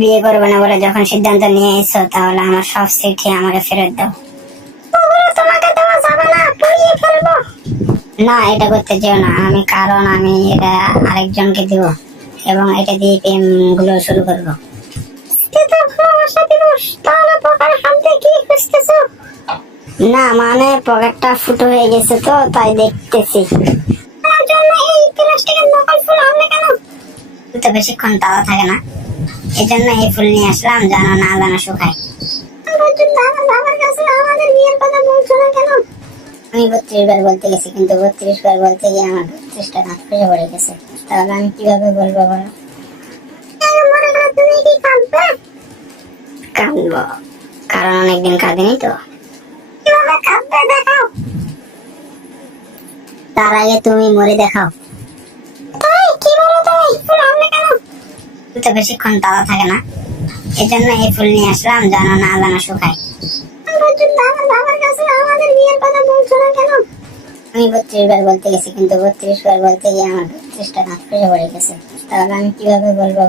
বিয়ে করবে না বলে যখন সিদ্ধান্ত নিয়ে এসো, তাহলে আমার সব চিঠি আমাকে ফেরত দাও। ওগুলো তোমাকে দেওয়া যাবে না, পুড়িয়ে ফেলবো। না, এটা করতে যেও না, কারণ আমি এটা আরেকজনকে দিব এবং এটা দিয়ে প্রেম গুলো শুরু করবো। ভালোবাসা দিবস, তাহলে পকেটে হাত দিয়ে কি খুঁজতেছো? না মানে পকেটটা ফুটো হয়ে গেছে তো তাই দেখতেছি। তার জন্য এই প্লাস্টিকের নকল ফুল আনলে কেন? তো বেশিক্ষণ তাওয়া থাকে না, এই জন্য এই ফুল নিয়ে আসলাম, জানো না জানো শুকায়। বাবার কাছে আমাদের বিয়ের কথা বলছো না কেন? আমি 32 বার বলতে গেছি, কিন্তু 32 বার বলতে গিয়ে আমার 32টা দাঁত খুঁজে পড়ে গেছে। তাহলে আমি কিভাবে বলবো বলো? তুমি কি কাঁদবে? কাঁদবো, কারণ অনেকদিন কাঁদিনি তো। কিভাবে কাঁদবে দেখাও। তার আগে তুমি মরে দেখাও। তাই কি বলো তুমি? ফুল আনলে কেন? তো বেশিক্ষণ তাওয়া থাকে না, এই জন্য এই ফুল নিয়ে আসলাম, জানো না জানো শুকায়। বাবার কাছে আমাদের বিয়ের কথা বলছো না কেন? আমি 32 বার বলতে গেছি, কিন্তু 32 বার বলতে গিয়ে আমার 32টা দাঁত খুঁজে পড়ে গেছে। তাহলে আমি কিভাবে বলবো?